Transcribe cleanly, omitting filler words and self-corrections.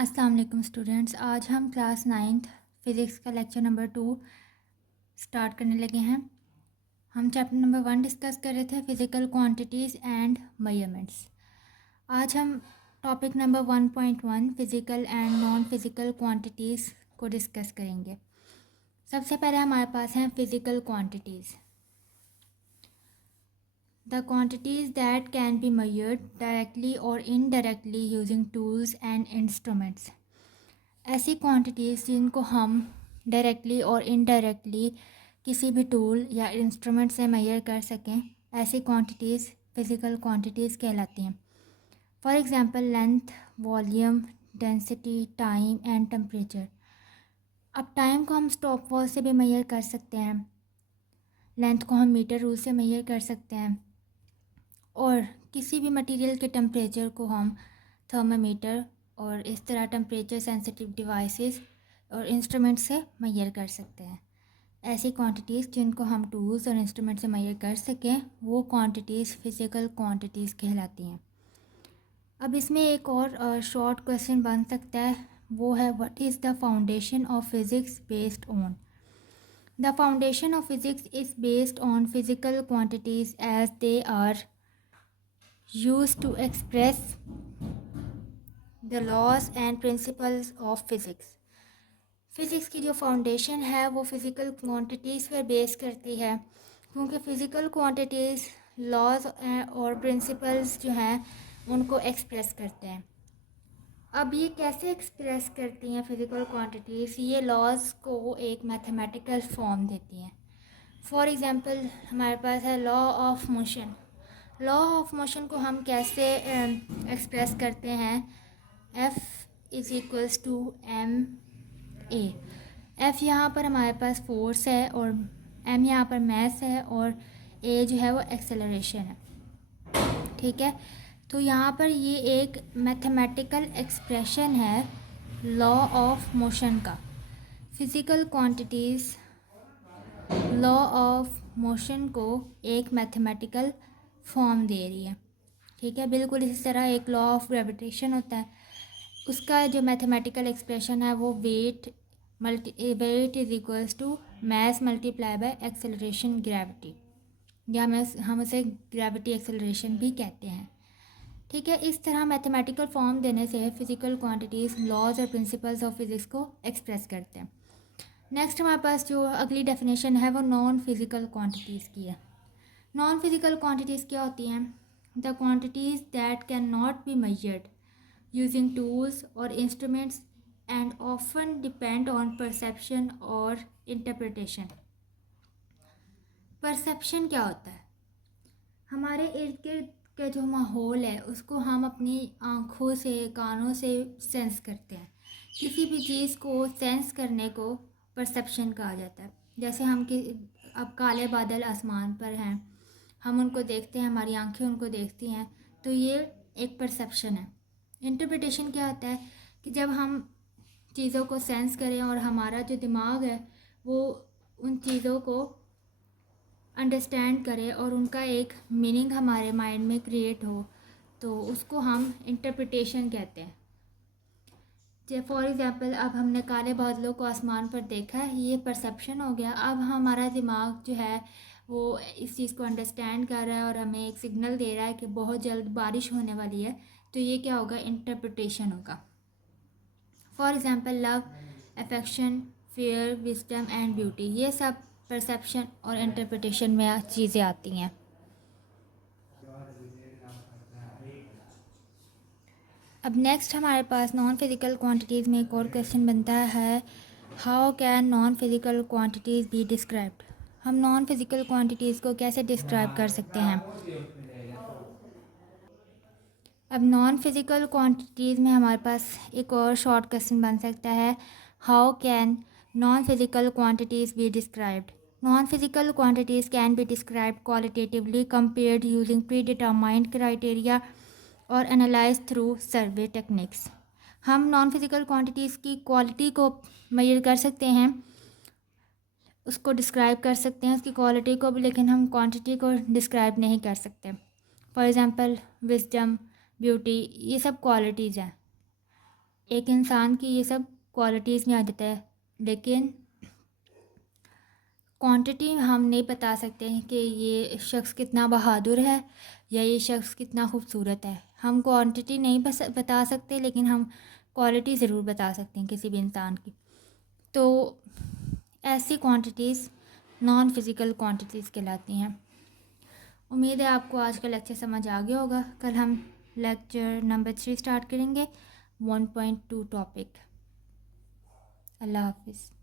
अस्सलाम वालेकुम स्टूडेंट्स। आज हम क्लास 9th फ़िज़िक्स का लेक्चर नंबर 2 स्टार्ट करने लगे हैं। हम चैप्टर नंबर 1 डिस्कस कर रहे थे, फ़िज़िकल क्वांटिटीज़ एंड मेजरमेंट्स। आज हम topic number 1.1 physical and non physical quantities को डिस्कस करेंगे। सबसे पहले हमारे पास हैं physical quantities. The quantities that can be measured directly or indirectly using tools and instruments. ऐसी क्वांटिटीज़ जिनको हम डायरेक्टली और इनडायरेक्टली किसी भी टूल या इंस्ट्रूमेंट से मेजर कर सकें, ऐसी क्वांटिटीज़ फ़िज़िकल क्वांटिटीज़ कहलाती हैं। For example length, volume, density, time and temperature. अब टाइम को हम स्टॉप वॉच से भी मेजर कर सकते हैं, लेंथ को हम मीटर रूल से मेजर कर सकते हैं, और किसी भी मटेरियल के टेम्परेचर को हम थर्मामीटर और इस तरह टेम्परेचर सेंसिटिव डिवाइसेस और इंस्ट्रूमेंट से मेजर कर सकते हैं। ऐसी क्वांटिटीज़ जिनको हम टूल्स और इंस्ट्रूमेंट से मेजर कर सकें, वो क्वांटिटीज़ फ़िज़िकल क्वांटिटीज़ कहलाती हैं। अब इसमें एक और शॉर्ट क्वेश्चन बन सकता है, वो है what is the foundation of physics based on. The foundation of physics is based on physical quantities as they are used to express the laws and principles of physics. फिज़िक्स की जो foundation है वो फ़िज़िकल क्वांटिटीज़ पर base करती है, क्योंकि physical quantities laws और प्रिंसिपल्स जो हैं उनको एक्सप्रेस करते हैं। अब ये कैसे एक्सप्रेस करती हैं फ़िज़िकल क्वांटिटीज़? ये लॉज को एक मैथमेटिकल फॉर्म देती हैं। फॉर एग्ज़ाम्पल हमारे पास है law of motion. Law of motion को हम कैसे एक्सप्रेस करते हैं? F is equals to M A. F यहाँ पर हमारे पास फोर्स है और एम यहाँ पर मास है और ए जो है वो एक्सेलरेशन है। ठीक है, तो यहाँ पर ये एक मैथमेटिकल एक्सप्रेशन है लॉ ऑफ मोशन का। Physical quantities law of motion को एक मैथमेटिकल फॉर्म दे रही है। ठीक है, बिल्कुल इसी तरह एक लॉ ऑफ ग्रेविटेशन होता है, उसका जो मैथमेटिकल एक्सप्रेशन है वो weight is equals to mass multiply by acceleration gravity, या हम उसे ग्रेविटी एक्सेलरेशन भी कहते हैं। ठीक है, इस तरह मैथमेटिकल फॉर्म देने से फिज़िकल क्वांटिटीज़ लॉज और प्रिंसिपल्स ऑफ फिज़िक्स को एक्सप्रेस करते हैं। नेक्स्ट हमारे पास जो अगली डेफिनेशन है वो नॉन फिज़िकल क्वांटिटीज़ की है। नॉन फिज़िकल क्वांटिटीज़ क्या होती हैं? The quantities that can not be measured using tools और instruments and often depend on perception और इंटरप्रिटेशन। परसेप्शन क्या होता है? हमारे इर्द गिर्द का जो माहौल है उसको हम अपनी आँखों से, कानों से सेंस करते हैं। किसी भी चीज़ को सेंस करने को परसेप्शन कहा जाता है। जैसे अब काले बादल आसमान पर हैं, हम उनको देखते हैं, हमारी आंखें उनको देखती हैं, तो ये एक परसेप्शन है। इंटरप्रिटेशन क्या होता है कि जब हम चीज़ों को सेंस करें और हमारा जो दिमाग है वो उन चीज़ों को अंडरस्टैंड करे और उनका एक मीनिंग हमारे माइंड में क्रिएट हो, तो उसको हम इंटरप्रिटेशन कहते हैं। जैसे फॉर एग्ज़ाम्पल अब हमने काले बादलों को आसमान पर देखा है, ये परसेप्शन हो गया। अब हमारा दिमाग जो है वो इस चीज़ को अंडरस्टैंड कर रहा है और हमें एक सिग्नल दे रहा है कि बहुत जल्द बारिश होने वाली है, तो ये क्या होगा? इंटरप्रिटेशन होगा। For example love, affection, fair, wisdom and beauty, ये सब परसेप्शन और इंटरप्रिटेशन में चीज़ें आती हैं। अब नेक्स्ट हमारे पास नॉन फिज़िकल क्वांटिटीज़ में एक और क्वेश्चन बनता है, how can non physical quantities be described. हम नॉन फिज़िकल क्वांटिटीज़ को कैसे डिस्क्राइब कर सकते हैं? अब नॉन फिज़िकल क्वांटिटीज़ में हमारे पास एक और शॉर्ट क्वेश्चन बन सकता है, how can non physical quantities be described. Non physical quantities can be described qualitatively compared using pre determined criteria और एनालाइज थ्रू सर्वे टेक्निक्स। हम नॉन फिज़िकल क्वांटिटीज़ की क्वालिटी को मेजर कर सकते हैं, उसको डिस्क्राइब कर सकते हैं, उसकी क्वालिटी को भी, लेकिन हम क्वांटिटी को डिस्क्राइब नहीं कर सकते। फॉर एग्ज़ाम्पल विजडम, ब्यूटी, ये सब क्वालिटीज़ हैं। एक इंसान की ये सब क्वालिटीज़ में आ जाता है, लेकिन क्वांटिटी हम नहीं बता सकते हैं कि ये शख्स कितना बहादुर है या ये शख्स कितना खूबसूरत है। हम क्वांटिटी नहीं बता सकते, लेकिन हम क्वालिटी ज़रूर बता सकते हैं किसी भी इंसान की। तो ऐसी क्वांटिटीज़ नॉन फिज़िकल क्वांटिटीज़ कहलाती हैं। उम्मीद है आपको आज का लेक्चर समझ आ गया होगा। कल हम लेक्चर नंबर 3 स्टार्ट करेंगे, 1.2 टॉपिक। अल्लाह हाफिज़।